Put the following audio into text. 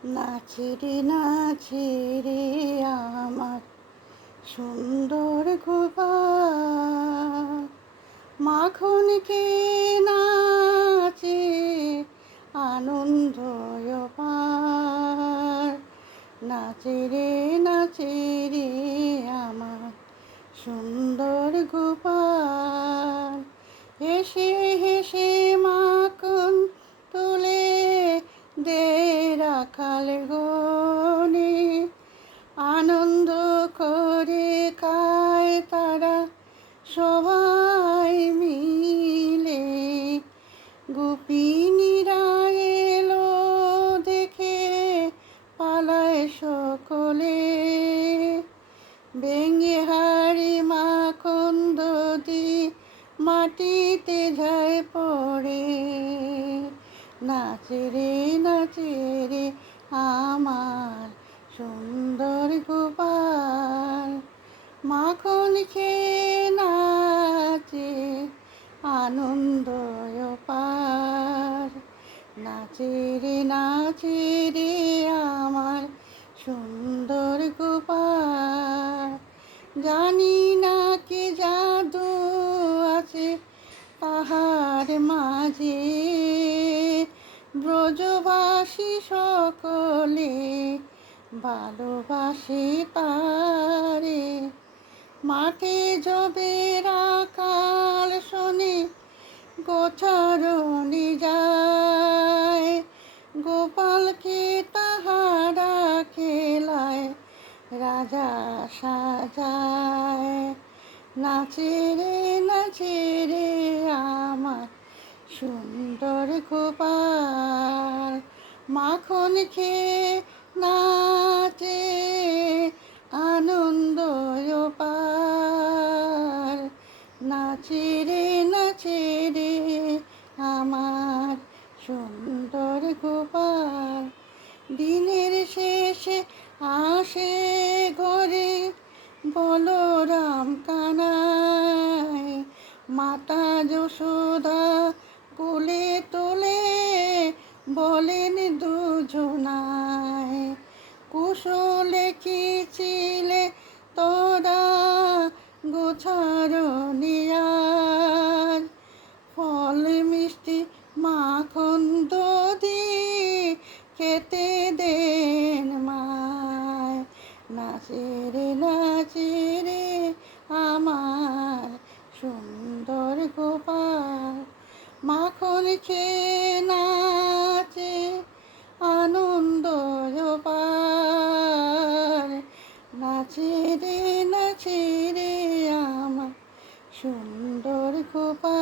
নাচে রে নাচে রে আমার সুন্দর গোপাল, মাখন খেয়ে নাচে আনন্দ পার। নাচে রে আমার সুন্দর গোপাল, হেসে হেসে মাখন তুলে দে রাখাল গনে, আনন্দ করে খায় তারা সবাই মিলে। গোপিনীরা এলো দেখে পালায় সকলে, ভেঙে হাড়ি মাখন দধি মাটিতে যায় পড়ে। নাচে রে আমার সুন্দর গোপাল, মাখন খেয়ে নাচে আনন্দ পার। নাচে রে আমার সুন্দর গোপাল, জানি না কি জাদু আছে তাহার মাঝে, ব্রজবাসী সকলে ভালোবাসে তারে। মাঠে যবে রাখাল শোনে গোচারণে যায়, গোপালকে তাহারা খেলায় রাজা সাজায়। নাচে রে আমার সুন্দর গোপাল, মাখন খেয়ে নাচে আনন্দ পার। নাচে রে আমার সুন্দর গোপাল, দিনের শেষে আসে ঘরে বলরাম কানাই, মাতা যশোদা কোলে তোলে বলেন দুজনায়, কুশলে কি ছিলে তোরা গোছারণে আজ, ফল মিষ্টি মাখন দধি খেতে দেন মায়। নাচে রে আমার সুন্দর গোপাল, মাখন খেয়ে নাচে আনন্দ পার। নাচে রে আমার সুন্দর গোপাল।